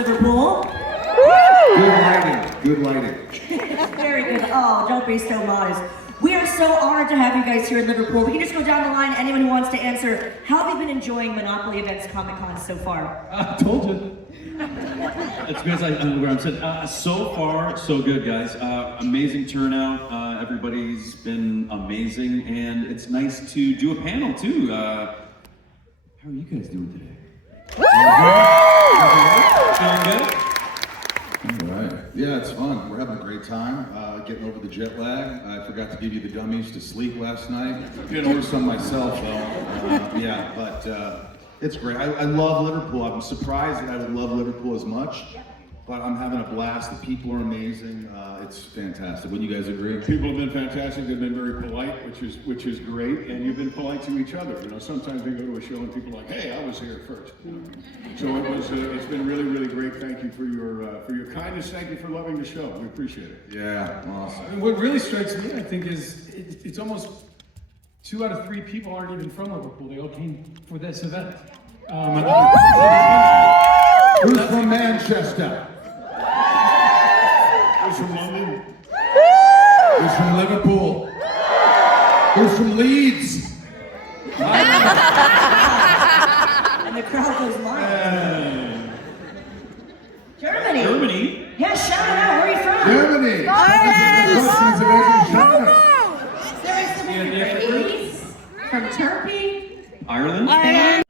Liverpool? Good lighting. Very good. Oh, don't be so modest. We are so honored to have you guys here in Liverpool. We can just go down the line. Anyone who wants to answer, how have you been enjoying Monopoly Events Comic Con so far? I told you. It's because I know where I'm sitting. So far, so good, guys. Amazing turnout. Everybody's been amazing, and it's nice to do a panel too. How are you guys doing today? Feeling good? All right. Yeah, it's fun. We're having a great time. Getting over the jet lag. I forgot to give you the gummies to sleep last night. Getting over some myself though. But it's great. I love Liverpool. I'm surprised that I would love Liverpool as much, but I'm having a blast. The people are amazing. It's fantastic. Wouldn't you guys agree? People have been fantastic. They've been very polite, which is great, and you've been polite to each other. You know, sometimes we go to a show and people are like, "Hey, I was here first." You know? So it's been really, really great. Thank you for your kindness. Thank you for loving the show. We appreciate it. Yeah, awesome. I mean, what really strikes me, I think, is it's almost 2 out of 3 people aren't even from Liverpool. They all came for this event. Who's from Manchester? Who's from London? Who's from Liverpool? Who's from Leeds? And the crowd goes wild. Germany. Germany? Yeah, shout it out. Where are you from? Germany. There is some from Greece, from Turkey. Ireland? That's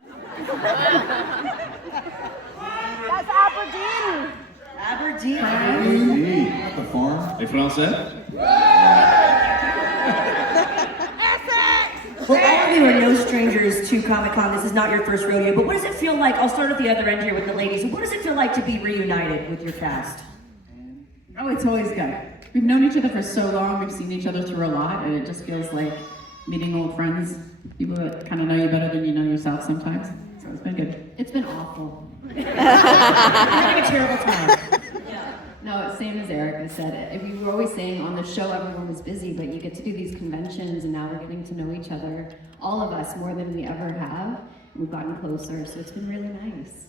Aberdeen. Aberdeen. At the farm. Les Français? Well, all of you are no strangers to Comic-Con. This is not your first rodeo, but what does it feel like? I'll start at the other end here with the ladies. What does it feel like to be reunited with your cast? Oh, it's always good. We've known each other for so long, we've seen each other through a lot, and it just feels like meeting old friends, people that kind of know you better than you know yourself sometimes. So it's been good. It's been awful. I'm having a terrible time. No, same as Erica said. We were always saying on the show everyone was busy, but you get to do these conventions and now we're getting to know each other, all of us, more than we ever have. We've gotten closer, so it's been really nice.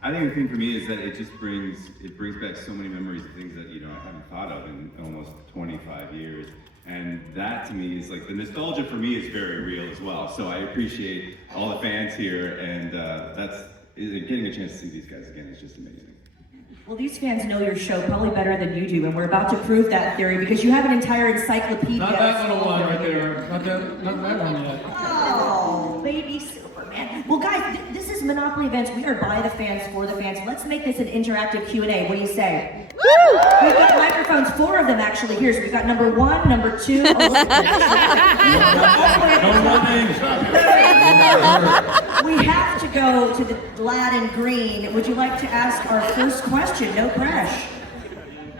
I think the thing for me is that it brings back so many memories of things that I haven't thought of in almost 25 years. And that to me is like, the nostalgia for me is very real as well. So I appreciate all the fans here, and getting a chance to see these guys again is just amazing. Well, these fans know your show probably better than you do, and we're about to prove that theory because you have an entire encyclopedia. Not that little one right there. Not that one yet. Oh, baby Superman. Well, guys, this is Monopoly Events. We are by the fans, for the fans. Let's make this an interactive Q&A. What do you say? Woo! We've got microphones, 4 of them actually here. So we've got number 1, number 2. Oh, look at we have to go to the lad in green. Would you like to ask our first question? No pressure.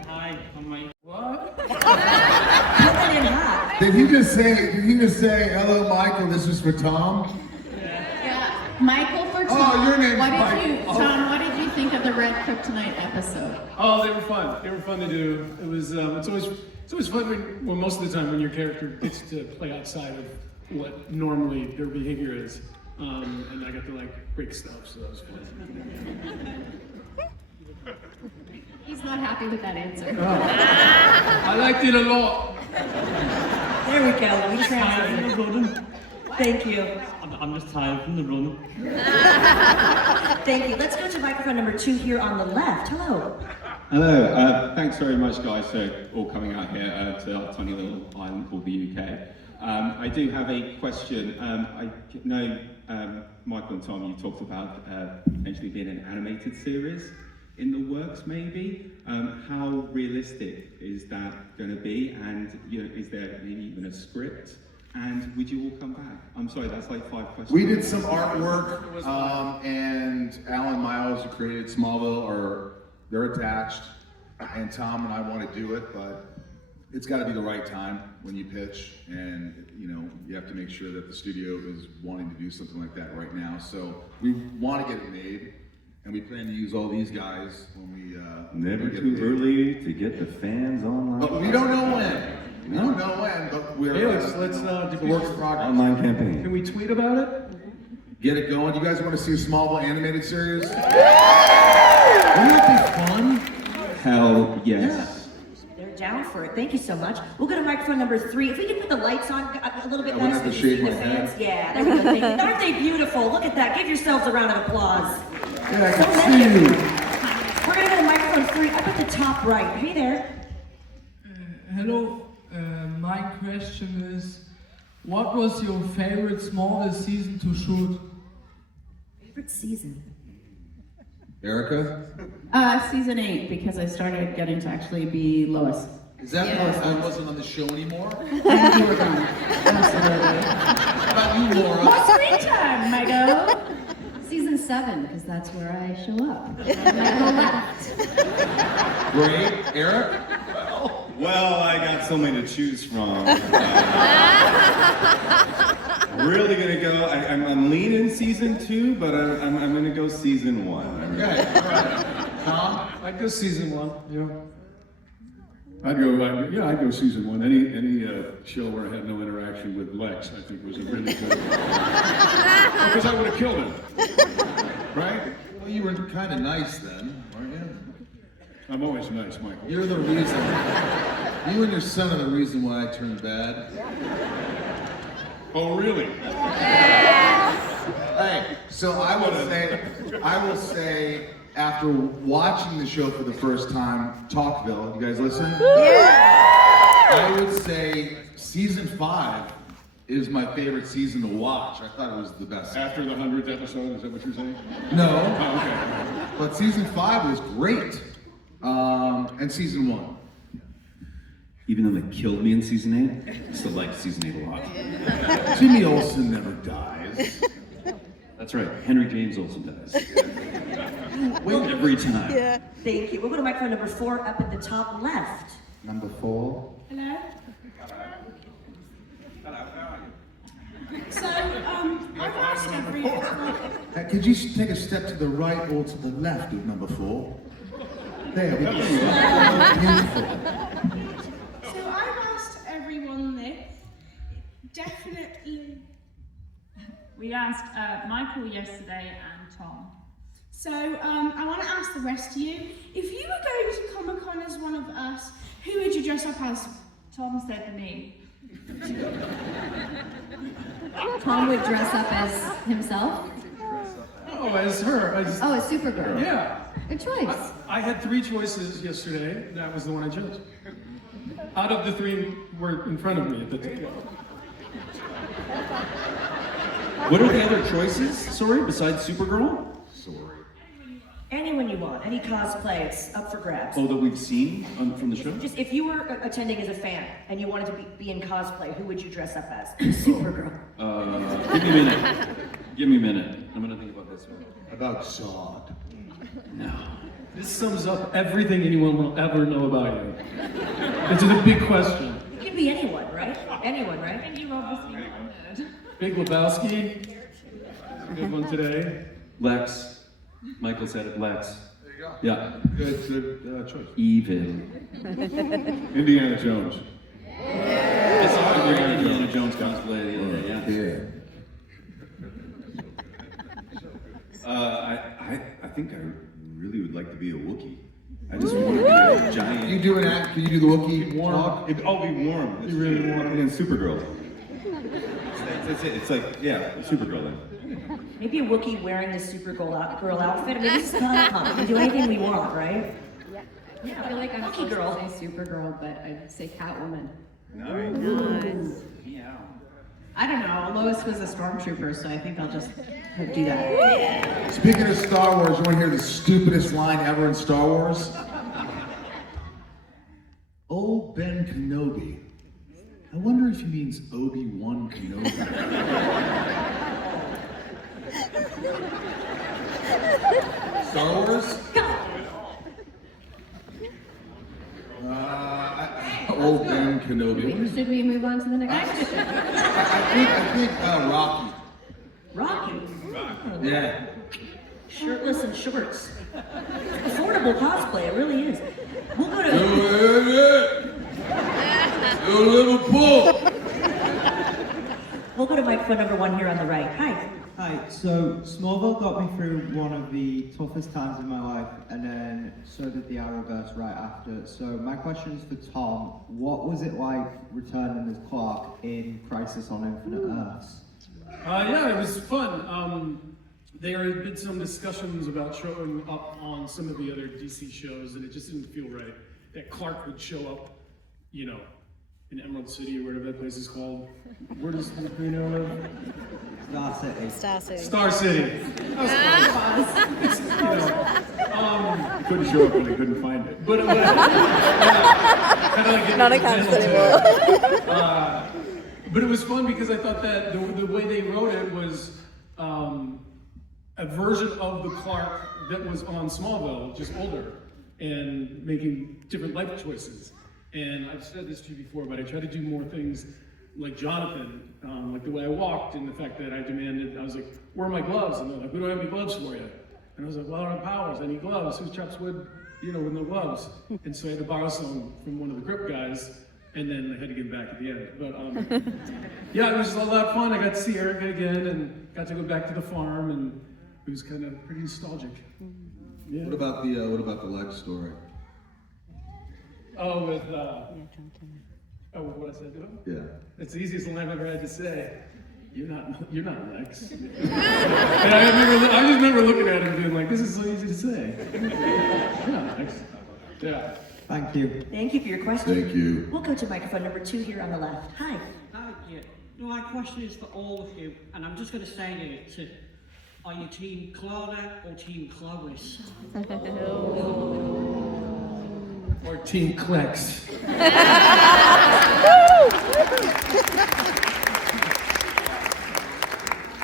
Hi, I'm Mike. What? Coming in hot. Did he just say, hello, Michael, this is for Tom? Yeah, Michael for Tom. Oh, your name's Michael. Tom, what did you think of the Red Kryptonite episode? Oh, they were fun. They were fun to do. It was. It's always fun when most of the time when your character gets to play outside of what normally their behavior is, and I got to break stuff, so that was fun. He's not happy with that answer. Oh. I liked it a lot. There we go. We translated. Thank you. I'm just tired from the run. Thank you. Let's go to microphone number 2 here on the left. Hello. Hello, thanks very much guys for all coming out here to our tiny little island called the UK. I do have a question. I know Michael and Tom, you talked about potentially being an animated series in the works maybe. How realistic is that going to be, and is there maybe even a script? And would you all come back? I'm sorry, that's like 5 questions. We did some artwork, and Alan Miles, who created Smallville, they're attached, and Tom and I want to do it, but it's got to be the right time when you pitch, and you have to make sure that the studio is wanting to do something like that right now. So we want to get it made, and we plan to use all these guys when we Never too early to get the fans online. But we don't know when. We don't know when, but we're Hey, let's the work in progress. Online campaign. Can we tweet about it? get it going. You guys want to see a Smallville animated series? Wouldn't that be fun? Hell yes. They're down for it. Thank you so much. We'll go to microphone number 3. If we can put the lights on a little bit, I wouldn't guys, have so to we shave can see my the head. fans. Yeah, there we go. Thank you. Aren't they beautiful? Look at that. Give yourselves a round of applause. Yeah, I So can many see of you. you. We're gonna go to microphone 3 up at the top right. Hey there. Hello, my question is, what was your favorite Smallville season to shoot? Favorite season? Erica? Season 8, because I started getting to actually be Lois. Is that because I wasn't on the show anymore? And you were gone. Absolutely. How about you, Laura? More screen time, Michael. Season 7, because that's where I show up. Great. Eric? Well, I got so many to choose from. Really gonna go. I'm leaning season 2, but I'm gonna go season 1. Okay. All right. Tom? I'd go season 1. Yeah. I'd go season 1. Any show where I had no interaction with Lex, I think was a really good. Because I would have killed him, right? Well, you were kind of nice then, weren't you? I'm always nice, Michael. You're the reason. You and your son are the reason why I turned bad. Oh, really? Hey, so I will say, after watching the show for the first time, Talkville, you guys listen? Yeah! I would say season 5 is my favorite season to watch. I thought it was the best. After the 100th episode, is that what you're saying? No, Oh, okay. but season 5 was great. And season 1. Even though they killed me in season 8, I still like season 8 a lot. Jimmy Olsen never dies. That's right, Henry James Olsen dies. Every time. Thank you. We'll go to microphone number 4 up at the top left. Number 4. Hello. So, I've asked everyone. Could you take a step to the right or to the left of number 4? There we go. Beautiful. So I've asked everyone this. Definitely. We asked Michael yesterday and Tom. So I want to ask the rest of you. If you were going to Comic-Con as one of us, who would you dress up as? Tom said me. Tom would dress up as himself. Oh, as her. Oh, as Supergirl. Yeah. Good choice. I had 3 choices yesterday. That was the one I chose. Out of the 3 were in front of me at the table. What are the other choices, sorry, besides Supergirl? Anyone you want, any cosplay, it's up for grabs. Oh, that we've seen from the show? Just if you were attending as a fan and you wanted to be in cosplay, who would you dress up as? Supergirl. Give me a minute. Give me a minute. I'm gonna think about this one. About Zod. No. This sums up everything anyone will ever know about you. This is a big question. It could be anyone, right? Anyone, I right? think you obviously wanted. Big Lebowski. Good one today. Lex. Michael said it, Lex. There you go. Yeah. Good choice. Evil. Indiana Jones. I saw a great Indiana Jones cosplay the other day, yeah. I think I really would like to be a Wookiee. I just want to be a giant. Can you do the Wookiee talk? I'll be warm. It's really warm. And Supergirl. That's it. It's like, yeah, Supergirl then. Maybe a Wookiee wearing the Supergirl girl outfit. I mean, this is Comic-Con. We can do anything we want, right? Yeah, I feel like I'm Wookiee supposed girl. to say Supergirl, but I'd say Catwoman. Nice. Yeah. I don't know. Lois was a stormtrooper, so I think I'll just do that. Speaking of Star Wars, you want to hear the stupidest line ever in Star Wars? Oh, Ben Kenobi. I wonder if he means Obi-Wan Kenobi. Star Wars? Old Ben Kenobi. Should we move on to the next question? I think Rocky. Rocky. Yeah. Shirtless and shorts. Affordable cosplay, it really is. We'll go to Liverpool. we'll go to microphone number 1 here on the right. Hi. Hi, so Smallville got me through one of the toughest times in my life, and then so did the Arrowverse right after. So my question is for Tom. What was it like returning as Clark in Crisis on Infinite Earths? Yeah, it was fun. There had been some discussions about showing up on some of the other DC shows, and it just didn't feel right that Clark would show up, you know, in Emerald City or whatever that place is called. Where does the Green Arrow live? Star City. Star City. Star City. That was fun. He couldn't show up when they couldn't find it. But Not a cancel anymore. But it was fun because I thought that the way they wrote it was a version of the Clark that was on Smallville, just older, and making different life choices. And I've said this to you before, but I try to do more things like Jonathan, like the way I walked, and the fact that I was like, where are my gloves? And they're like, we don't have any gloves for you. And I was like, well, I don't have powers, I need gloves. Who chops wood, you know, with no gloves? And so I had to borrow some from one of the grip guys, and then I had to get back at the end. But yeah, it was just a lot of fun. I got to see Erica again, and got to go back to the farm, and it was kind of pretty nostalgic. Yeah. What about the leg story? Oh, with what I said to him? Yeah. It's the easiest line I've ever had to say. You're not Lex. And I just remember looking at him being like, this is so easy to say. You're not Lex. Yeah. Thank you. Thank you for your question. Thank you. We'll go to microphone number 2 here on the left. Hi. Thank you. My question is for all of you, and I'm just going to say it. Are you Team Clara or Team Clovis? Or Team Clex.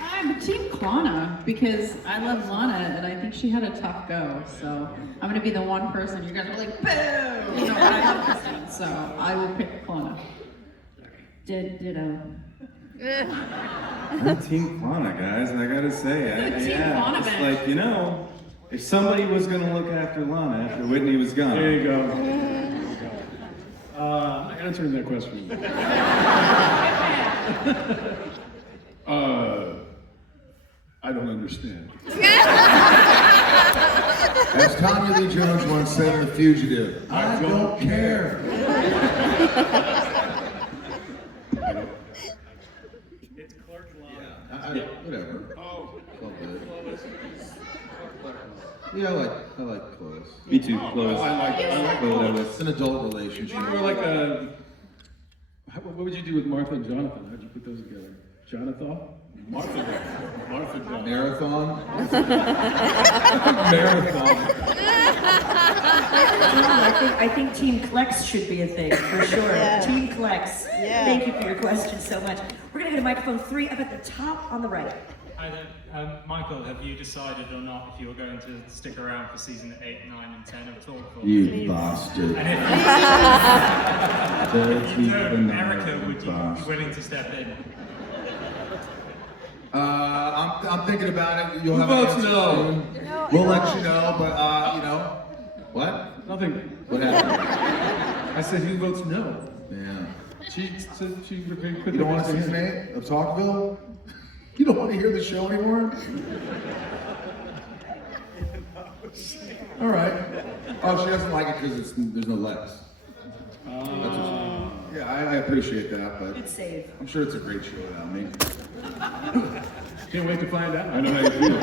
I'm Team Klana because I love Lana and I think she had a tough go. So I'm gonna be the one person you're gonna be like, boo! You know, but I love Christine, so I will pick Klana. Ditto. I'm Team Klana, guys. I gotta say, Klana it's bench. like, you know, if somebody was gonna look after Lana after Whitney was gone. There you go. Answering that question. I don't understand. As Tommy Lee Jones once said in The Fugitive, I don't care. It's Clark Whatever. Oh. Yeah, I like Clovis. Me too, Close. I like Close. It's an adult relationship. We're like what would you do with Martha and Jonathan? How'd you put those together? Jonathan? Martha John. Marathon. Marathon. I think Team Clex should be a thing, for sure. Yeah. Team Clex. Yeah. Thank you for your question so much. We're going to go to microphone 3 up at the top on the right. Hi there. Michael, have you decided or not if you were going to stick around for season 8, 9, and 10 of Talk? You bastard. And if you don't, Erica, would you be willing to step in? I'm thinking about it. You'll Who have an votes answer no? soon. We'll let you know, but you know, what? Nothing. What happened? I said, who votes no? Yeah. She said she put You don't want to see season 8 of Talkville? You don't want to hear the show anymore? All right. Oh, she doesn't like it because there's no Lex. Yeah, I appreciate that, but Good save. I'm sure it's a great show without me. Can't wait to find out. I know how you feel.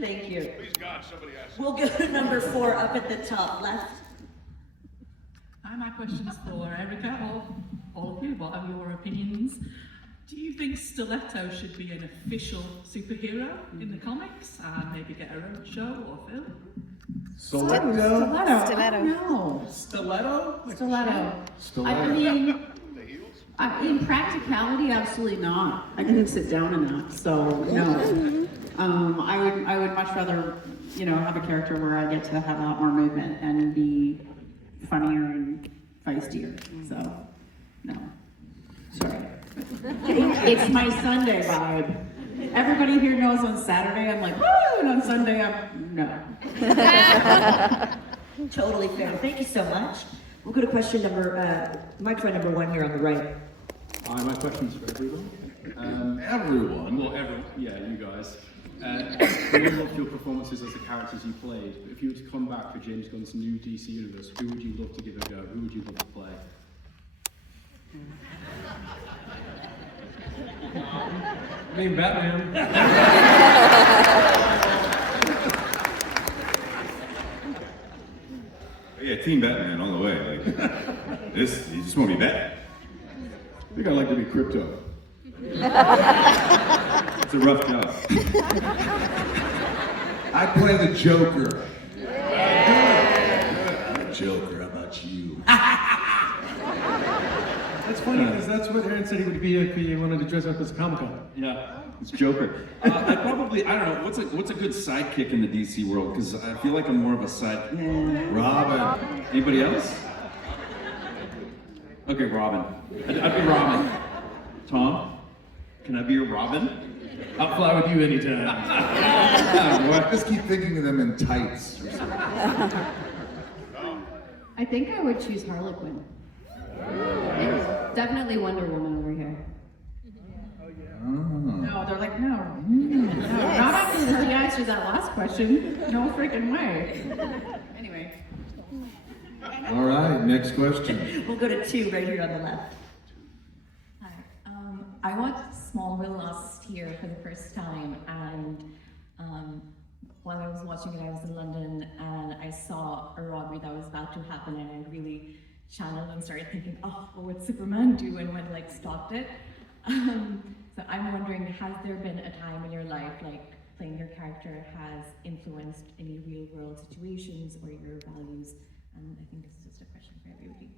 Thank you. Please God, somebody ask. We'll go to number 4 up at the top left. Hi, my question is for Erica, or all of you. What are your opinions? Do you think Stiletto should be an official superhero in the comics and maybe get her own show or film? Stiletto? No. Stiletto? Stiletto. I mean, in practicality, absolutely not. I couldn't sit down in that, so no. I would much rather, you know, have a character where I get to have a lot more movement and be funnier and feistier. So, no. Sorry. It's my Sunday vibe. Everybody here knows on Saturday I'm like, woo, and on Sunday I'm, no. Totally fair. Thank you so much. We'll go to question microphone number 1 here on the right. My question's for everyone. Everyone? Well, everyone. Yeah, you guys. We all loved your performances as the characters you played, but if you were to come back for James Gunn's new DC universe, who would you love to give a go? Who would you love to play? I mean, Batman. Yeah, Team Batman all the way. Like, this, you just want to be Batman. I think I'd like to be Crypto. It's a rough job. I play the Joker. Joker, how about you? That's funny because that's what Aaron said he would be if he wanted to dress up as a Comic-Con. Yeah, it's Joker. I don't know, what's a good sidekick in the DC world? Because I feel like I'm more of a side. Robin. Anybody else? Okay, Robin. I'd be Robin. Tom, can I be your Robin? I'll fly with you anytime. I just keep thinking of them in tights. Or something. I think I would choose Harlequin. Definitely Wonder Woman over here. No, they're like, no. No, not after the answer to that last question. No freaking way. Anyway. All right, next question. We'll go to 2 right here on the left. Hi. I watched Smallville last year for the first time, and while I was watching it, I was in London, and I saw a robbery that was about to happen, and I really channeled and started thinking, oh, what would Superman do, and went like stopped it. So I'm wondering, has there been a time in your life, like playing your character has influenced any real world situations or your values? And I think this is just a question for everybody.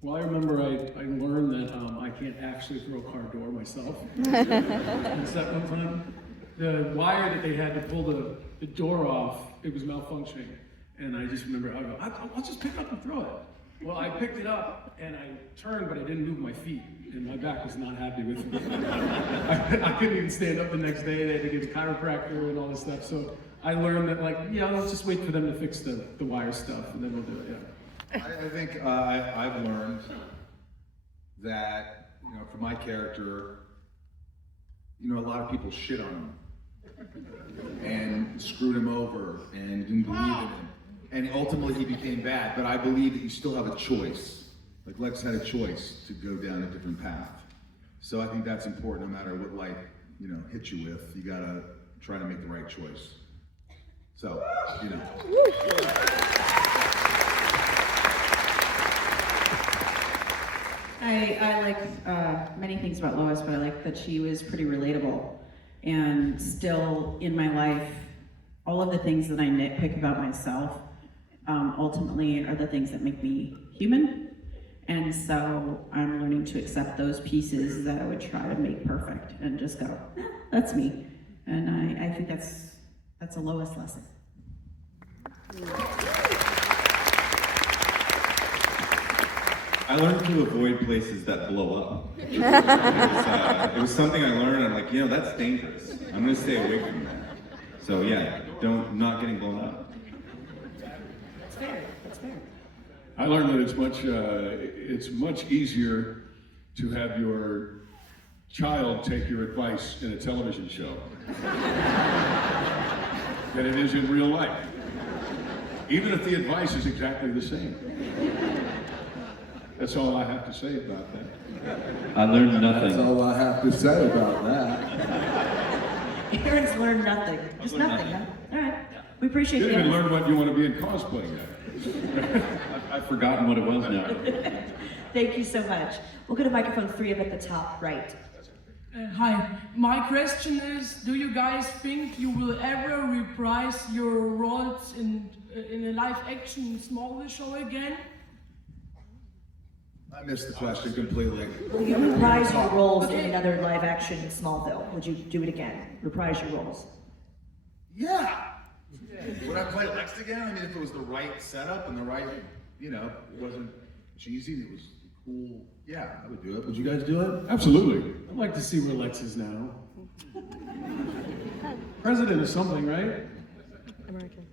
Well, I remember I learned that I can't actually throw a car door myself. Except one time, the wire that they had to pull the door off, it was malfunctioning. And I just remember, I'll just pick it up and throw it. Well, I picked it up and I turned, but I didn't move my feet. And my back was not happy with me. I couldn't even stand up the next day. They had to get a chiropractor and all this stuff. So I learned that, like, yeah, let's just wait for them to fix the wire stuff and then we'll do it, yeah. I think I've learned that, you know, for my character, you know, a lot of people shit on him and screwed him over and didn't believe in him. And ultimately he became bad, but I believe that you still have a choice. Like Lex had a choice to go down a different path. So I think that's important no matter what life, you know, hits you with. You gotta try to make the right choice. So, you know. I like many things about Lois, but I like that she was pretty relatable. And still in my life, all of the things that I nitpick about myself ultimately are the things that make me human. And so I'm learning to accept those pieces that I would try to make perfect and just go, that's me. And I think that's a Lois lesson. I learned to avoid places that blow up. It was something I learned, and I'm like, you know, that's dangerous. I'm gonna stay away from that. So yeah, not getting blown up. That's fair, that's fair. I learned that it's much easier to have your child take your advice in a television show than it is in real life. Even if the advice is exactly the same. That's all I have to say about that. I learned nothing. That's all I have to say about that. Aaron's learned nothing. Just nothing, huh? All right. We appreciate You you. didn't even learn what you want to be in cosplay yet. I've forgotten what it was now. Thank you so much. We'll go to microphone 3 up at the top right. Hi, my question is, do you guys think you will ever reprise your roles in a live-action Smallville show again? I missed the question completely. Will you reprise your roles in another live-action Smallville? Would you do it again? Reprise your roles? Yeah. Would I play Lex again? I mean, if it was the right setup and the right, you know, it wasn't cheesy, it was cool. Yeah, I would do it. Would you guys do it? Absolutely. I'd like to see where Lex is now. President of something, right? American.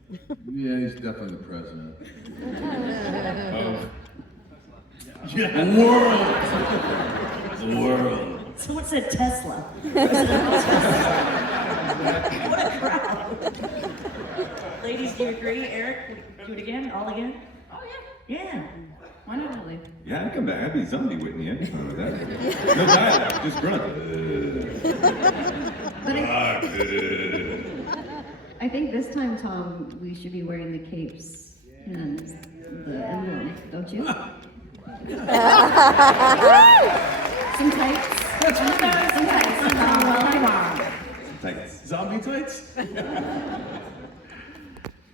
Yeah, he's definitely the president. The world. Someone said Tesla. What a crowd. Ladies, do you agree? Eric, do it again? All again? Oh yeah. Yeah. Why not, Ellie? Yeah, I'd come back. I'd be zombie Whitney anytime with that. No dialogue, just grunt. I think this time, Tom, we should be wearing the capes and the emblem, don't you? Some tights. Some tights. Tights. Zombie tights?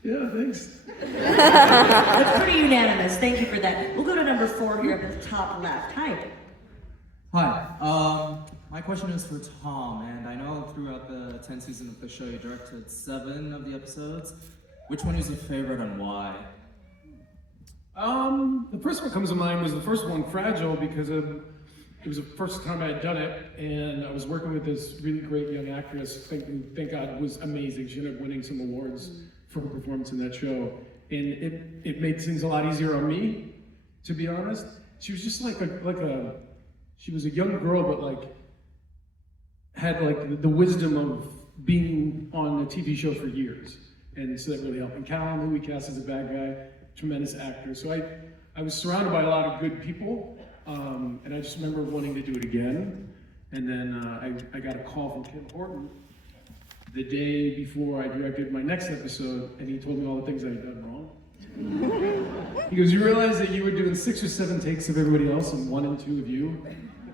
Yeah, thanks. That's pretty unanimous. Thank you for that. We'll go to number 4 here at the top left. Hi. Hi. My question is for Tom, and I know throughout the 10 season of the show you directed 7 of the episodes. Which one is your favorite and why? The first one comes to mind was the first one, Fragile, because it was the first time I had done it, and I was working with this really great young actress. Thank God, was amazing. She ended up winning some awards for her performance in that show, and it made things a lot easier on me, to be honest. She was just she was a young girl, but had the wisdom of being on a TV show for years, and so that really helped. And Callum, who we cast as a bad guy, tremendous actor. So I was surrounded by a lot of good people, and I just remember wanting to do it again. And then I got a call from Kim Horton the day before I directed my next episode, and he told me all the things I had done wrong. He goes, "You realize that you were doing 6 or 7 takes of everybody else and 1 and 2 of you,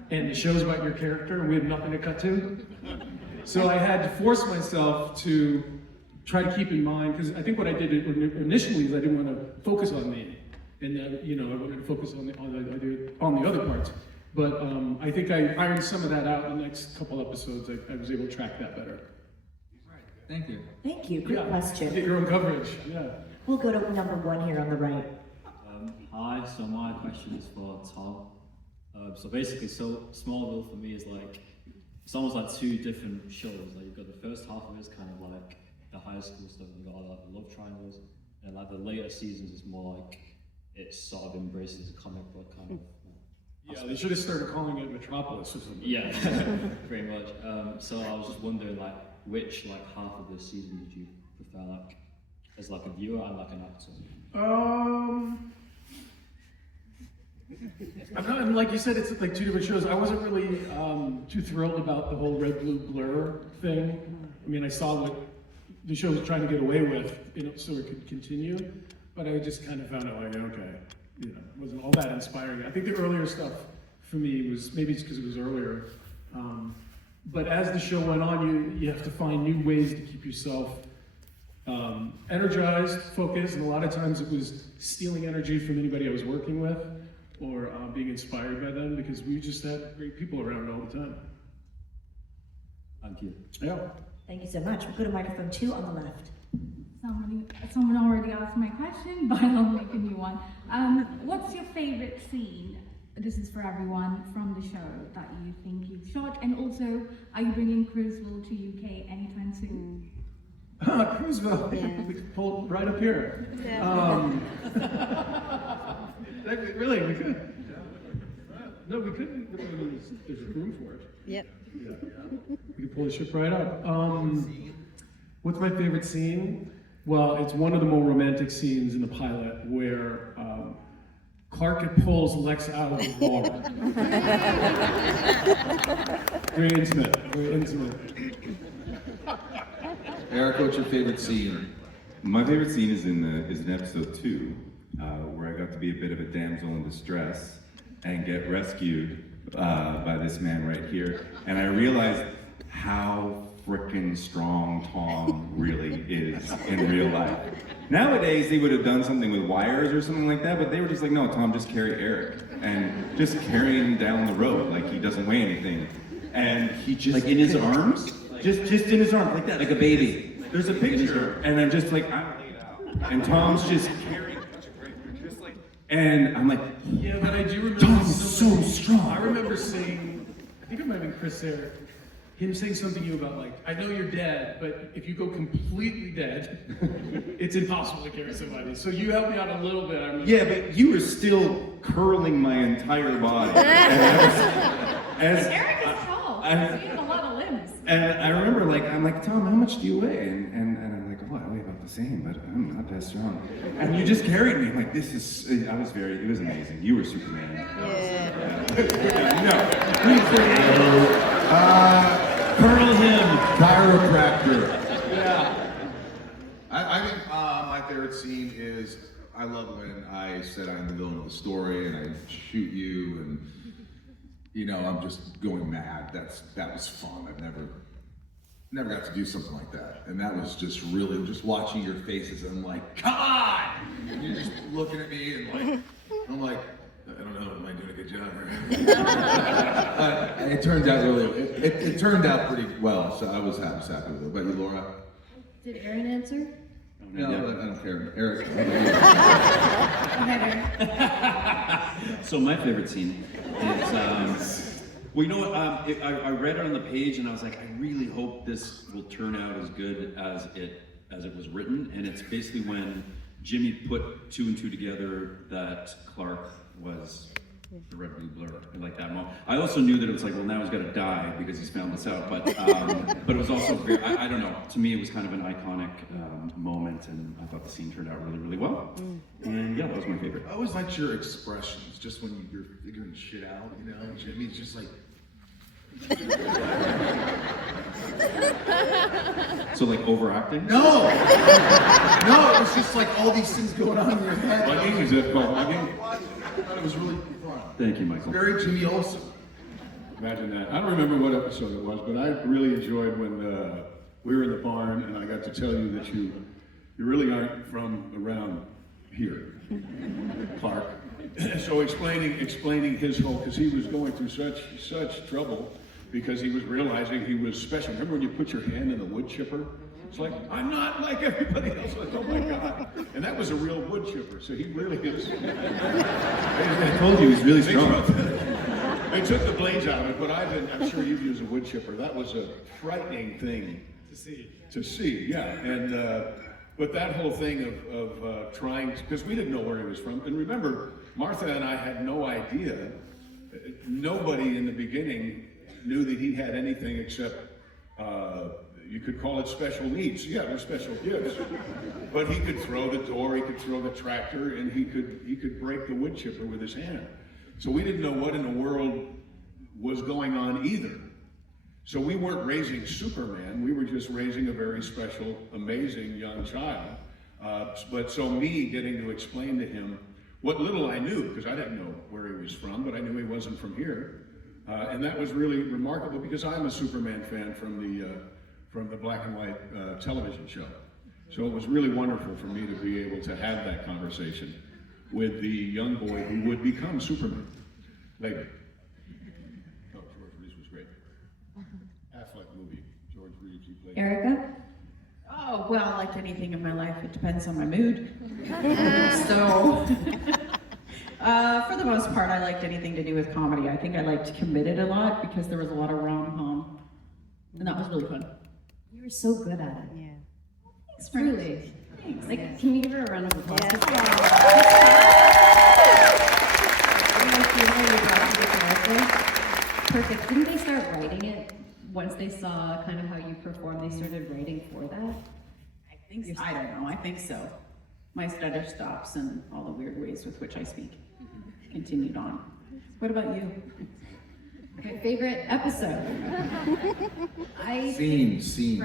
and the show's about your character, and we have nothing to cut to?" So I had to force myself to try to keep in mind, because I think what I did initially is I didn't want to focus on me, and I wanted to focus on the other parts. But I think I ironed some of that out in the next couple episodes. I was able to track that better. Thank you. Thank you. Good question. Get your own coverage. Yeah. We'll go to number 1 here on the right. Hi, so my question is for Tom. So basically, Smallville for me is it's almost like 2 different shows. You've got the first half of it is kind of like the high school stuff, you've got the love triangles, and the later seasons is more it sort of embraces the comic book kind of. Yeah, they should have started calling it Metropolis or something. Yeah, pretty much. So I was just wondering which half of the season did you prefer as a viewer and an actor? I'm not, like you said, it's 2 different shows. I wasn't really too thrilled about the whole red blue blur thing. I mean, I saw what the show was trying to get away with, so it could continue, but I just kind of found it okay, it wasn't all that inspiring. I think the earlier stuff for me was, maybe it's because it was earlier, but as the show went on, you have to find new ways to keep yourself energized, focused, and a lot of times it was stealing energy from anybody I was working with, or being inspired by them, because we just had great people around all the time. Thank you. Yeah. Thank you so much. We'll go to microphone 2 on the left. Someone already asked my question, but I'll make a new one. What's your favorite scene? This is for everyone from the show that you think you've shot, and also, are you bringing Cruiseville to UK anytime soon? Cruiseville, we could pull right up here. Really, we could. No, we couldn't. There's room for it. Yep. Yeah. We could pull the ship right up. What's my favorite scene? Well, it's one of the more romantic scenes in the pilot where Clark pulls Lex out of the water. Very intimate. Very intimate. Eric, what's your favorite scene? My favorite scene is in episode 2, where I got to be a bit of a damsel in distress and get rescued by this man right here. And I realized how frickin' strong Tom really is in real life. Nowadays, they would have done something with wires or something like that, but they were just like, no, Tom, just carry Eric. And just carry him down the road like he doesn't weigh anything. And he just... in his arms? Just in his arms, like that. Like a baby. There's a picture, and I'm just like, I'm laid out. And Tom's just carrying just like, and I'm like, yeah, but I do remember Tom's so strong. I remember saying, I think it might have been Chris there, him saying something to you about I know you're dead, but if you go completely dead, it's impossible to carry somebody. So you helped me out a little bit. I remember. Yeah, but you were still curling my entire body. And I was, Eric is tall. So you have a lot of limbs. and I remember, like, I'm like, Tom, how much do you weigh? And I'm like, oh, I weigh about the same, but I'm not that strong. And you just carried me. I'm like, this is, it was amazing. You were Superman. Curl him. Chiropractor. Yeah. I think my favorite scene is, I love when I said I'm the villain of the story and I shoot you and, you know, I'm just going mad. That was fun. I've never got to do something like that. And that was just really, just watching your faces and I'm like, come on! And you're just looking at me and like, I'm like, I don't know, am I doing a good job? It turned out really, it turned out pretty well, so I was happy with it. What about you, Laura? Did Aaron answer? No, I don't care. Eric. So my favorite scene is, well, you know what? I read it on the page and I was like, I really hope this will turn out as good as it was written. And it's basically when Jimmy put 2 and 2 together that Clark was the red blue blur, and like that moment. I also knew that it was like, well, now he's got to die because he's found this out. But it was also very, I don't know. To me, it was kind of an iconic moment, and I thought the scene turned out really, really well. And yeah, that was my favorite. I always liked your expressions, just when you're figuring shit out, you know? Jimmy's just like... So like overacting? No! No, it was just like all these things going on in your head. Bugging, is that called bugging? I thought it was really fun. Thank you, Michael. Very Jimmy Olsen. Imagine that. I don't remember what episode it was, but I really enjoyed when we were in the barn and I got to tell you that you really aren't from around here, Clark. So explaining his whole, because he was going through such trouble because he was realizing he was special. Remember when you put your hand in the wood chipper? It's like, I'm not like everybody else. Like, oh my God. And that was a real wood chipper, so he really is. I told you, he's really strong. They took the blades out of it, but I'm sure you've used a wood chipper. That was a frightening thing to see, yeah. And but that whole thing of trying, because we didn't know where he was from. And remember, Martha and I had no idea. Nobody in the beginning knew that he had anything except, you could call it special needs. Yeah, they're special gifts. But he could throw the door, he could throw the tractor, and he could break the wood chipper with his hand. So we didn't know what in the world was going on either. So we weren't raising Superman, we were just raising a very special, amazing young child. But so me getting to explain to him what little I knew, because I didn't know where he was from, but I knew he wasn't from here. And that was really remarkable because I'm a Superman fan from the black and white television show. So it was really wonderful for me to be able to have that conversation with the young boy who would become Superman later. Oh, George Reeves was great. Affleck movie, George Reeves, he played. Erica? Oh, well, like anything in my life, it depends on my mood. So, for the most part, I liked anything to do with comedy. I think I liked Committed a lot because there was a lot of rom-com, and that was really fun. You were so good at it. Yeah. Thanks, truly. Thanks. Like, can you give her a round of applause? Perfect. Didn't they start writing it once they saw kind of how you performed? They started writing for that? I don't know, I think so. My stutter stops and all the weird ways with which I speak continued on. What about you? My favorite episode. Scene. Scene.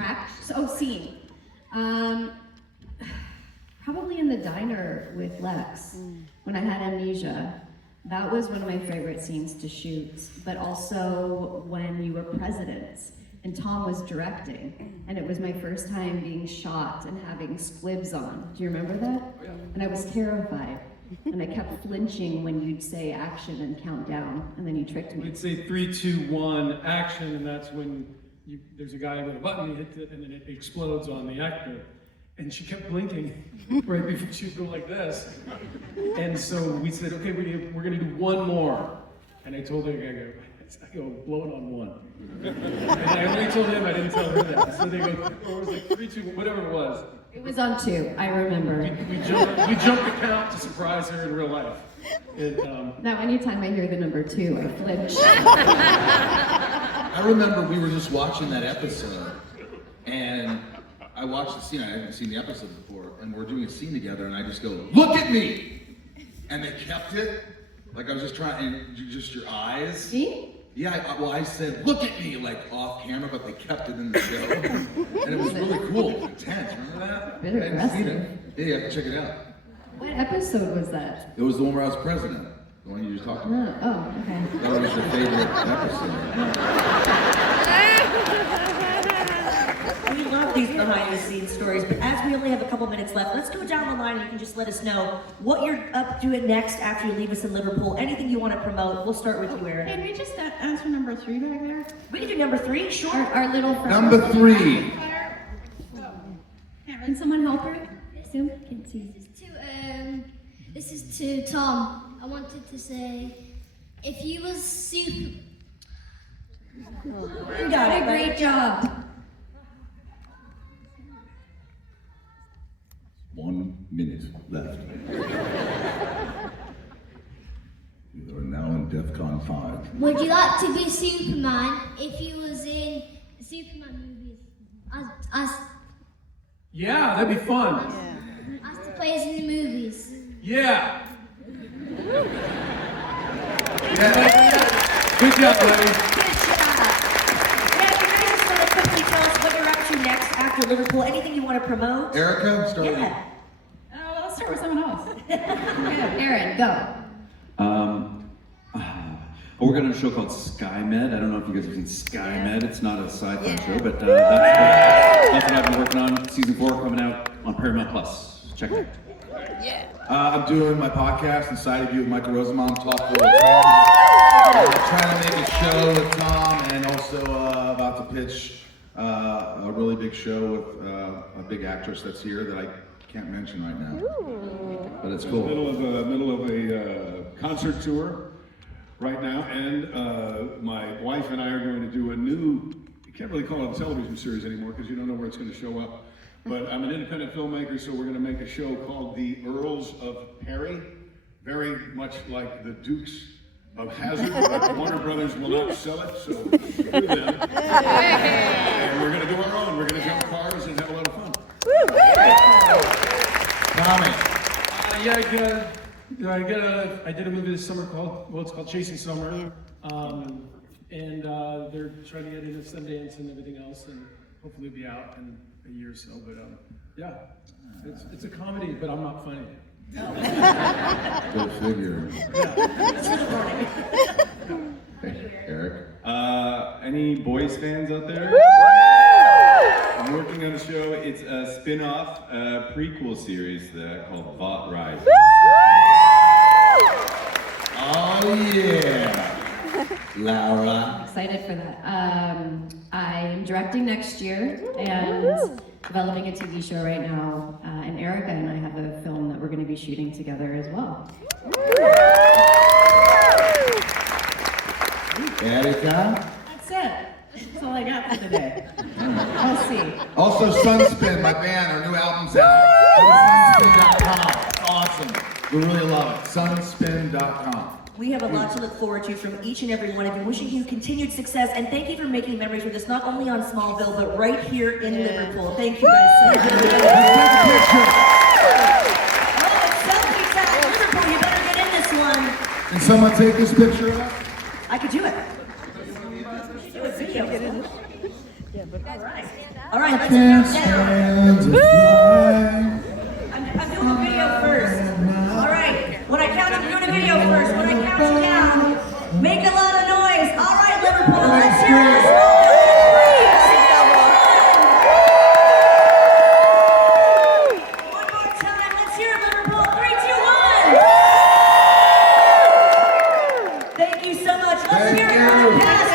Probably in the diner with Lex when I had amnesia. That was one of my favorite scenes to shoot, but also when you were presidents and Tom was directing, and it was my first time being shot and having squibs on. Do you remember that? And I was terrified, and I kept flinching when you'd say action and count down, and then you tricked me. We'd say 3, 2, 1, action, and that's when there's a guy with a button, he hits it, and then it explodes on the actor. And she kept blinking right before she'd go like this. And so we said, okay, we're gonna do one more. And I told her, I go, blow it on 1. And I only told him, I didn't tell her that. So they go, or it was like 3, 2, whatever it was. It was on 2, I remember. We jumped the count to surprise her in real life. Now, anytime I hear the number 2, I flinch. I remember we were just watching that episode, and I watched the scene. I hadn't seen the episode before, and we're doing a scene together, and I just go, "Look at me!" And they kept it. Like I was just trying, and just your eyes. See? Yeah, well, I said, "Look at me," like off camera, but they kept it in the show. And it was really cool, intense. Remember that? Bit I hadn't seen aggressive. it. Yeah, you have to check it out. What episode was that? It was the one where I was president. The one you just talked about. Oh, okay. That was your favorite episode. We love these behind-the-scenes stories, but as we only have a couple minutes left, let's go down the line and you can just let us know what you're up doing next after you leave us in Liverpool. Anything you want to promote. We'll start with you, Erin. Can we just answer number 3 back there? We can do number 3, sure. Our little friend. Number 3. Can someone help her? Sue? Can't see. This is to Tom. I wanted to say, if you was super... You got it. Great job. 1 minute left. You are now in DEFCON 5. Would you like to be Superman if you was in the Superman movies? As Yeah, that'd be fun. as the players in the movies? Yeah. Good job, buddy. Quickly tell us what you're up to next after Liverpool. Anything you want to promote? Erica, start with you. Well, let's start with someone else. Aaron, go. We're going to a show called SkyMed. I don't know if you guys have seen SkyMed. It's not a sci-fi show, but that's what I've been working on. Season 4 coming out on Paramount Plus. Check it out. I'm doing my podcast, Inside of You with Michael Rosenbaum, Talk Full of Tom. Trying to make a show with Tom, and also about to pitch a really big show with a big actress that's here that I can't mention right now. But it's cool. Middle of a concert tour right now, and my wife and I are going to do a new, you can't really call it a television series anymore because you don't know where it's going to show up. But I'm an independent filmmaker, so we're going to make a show called The Earls of Perry, very much like the Dukes of Hazzard, but Warner Brothers will not sell it, so screw them. And we're going to do our own. We're going to jump cars and have a lot of fun. Tommy. I did a movie this summer it's called Chasing Summer. And they're trying to get into Sundance and everything else, and hopefully be out in a year or so. But yeah, it's a comedy, but I'm not funny. Go figure. Eric. Any boys fans out there? I'm working on a show. It's a spin-off prequel series called Vought Rise. Oh yeah. Laura. Excited for that. I'm directing next year and developing a TV show right now. And Erica and I have a film that we're going to be shooting together as well. Erica. That's it. That's all I got for today. We'll see. Also, Sunspin, my band, our new album's out. Sunspin.com. It's awesome. We really love it. Sunspin.com. We have a lot to look forward to from each and every one of you. Wishing you continued success, and thank you for making memories with us, not only on Smallville, but right here in Liverpool. Thank you guys so much. Selfie time. Liverpool, you better get in this one. Can someone take this picture of us? I could do it. Do a video. All right, let's Can't count stand down. to fly. I'm doing a video first. All right, when I count, I'm doing a video first. When I count you down, make a lot of noise. All right, Liverpool, let's hear this. One more time, let's hear it, Liverpool. 3, 2, 1. Thank you so much. Let's hear it for the past